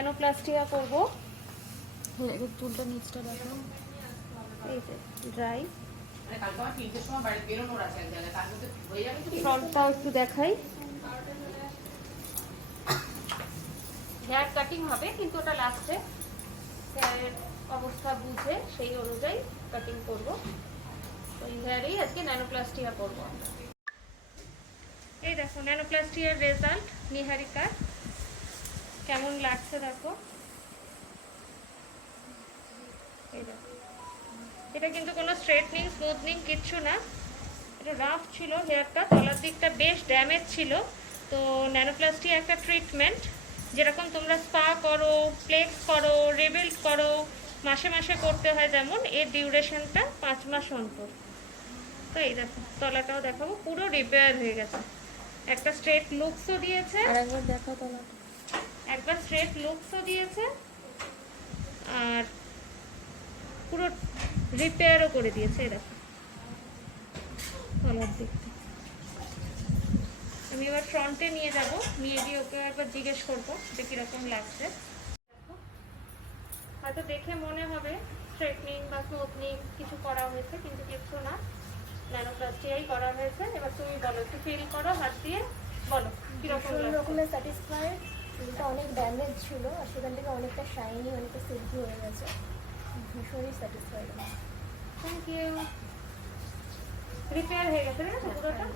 Nanoplastia করব। চুলটা নিচটা দেখো, এই যে ড্রাই। ফ্রন্টটাও একটু দেখাই। হেয়ার কাটিং হবে, কিন্তু ওটা লাস্টে হেয়ারের অবস্থা বুঝে সেই অনুযায়ী কাটিং করব। ওই হেয়ারেই আজকে ন্যানোপ্লাস্টিয়া করব আমরা। এই দেখো ন্যানোপ্লাস্টিয়ার রেজাল্ট নিহারিকার। কেমন লাগছে দেখো। এই দেখো, এটা কিন্তু কোনো স্ট্রেটনিং স্মুথনিং কিচ্ছু না, এটা রাফ ছিল হেয়ারটা, তলার দিকটা বেশ ড্যামেজ ছিল। তো ন্যানোপ্লাস্টিয়া একটা ট্রিটমেন্ট, যেরকম তোমরা স্পা করো, ফ্লেক্স করো, রিবিল্ড করো, মাসে মাসে করতে হয়, যেমন এর ডিউরেশনটা 5 মাস অন্তর। তো এই দেখো তলাটাও দেখাবো, পুরো রিপেয়ার হয়ে গেছে। একটা স্ট্রেট লুকসও দিয়েছে, আর একবার দেখো তলা, একবার স্ট্রেট লুকসও দিয়েছে, আর পুরো রিপেয়ারও করে দিয়েছে। এই দেখো তলার দিকটা। আমি এবার ফ্রন্টে নিয়ে যাব, নিয়ে গিয়ে ওকে একবার জিজ্ঞেস করবো যে কীরকম লাগছে। হয়তো দেখে মনে হবে স্ট্রেটনিং বা স্মুথনিং কিছু করা হয়েছে, কিন্তু কিছু না, ন্যানোপ্লাস্টিয়াই করা হয়েছে। এবার তুমি বলো, একটু ফিল করো হাত দিয়ে, বলো কীরকম রকমের স্যাটিসফাইড। চুলটা অনেক ড্যামেজ ছিল, আর সেখান থেকে অনেকটা শাইনি, অনেকটা সিল্কি হয়ে গেছে। ভীষণই স্যাটিসফাইড। Thank you. রিপেয়ার হয়ে গেছে না পুরোটা?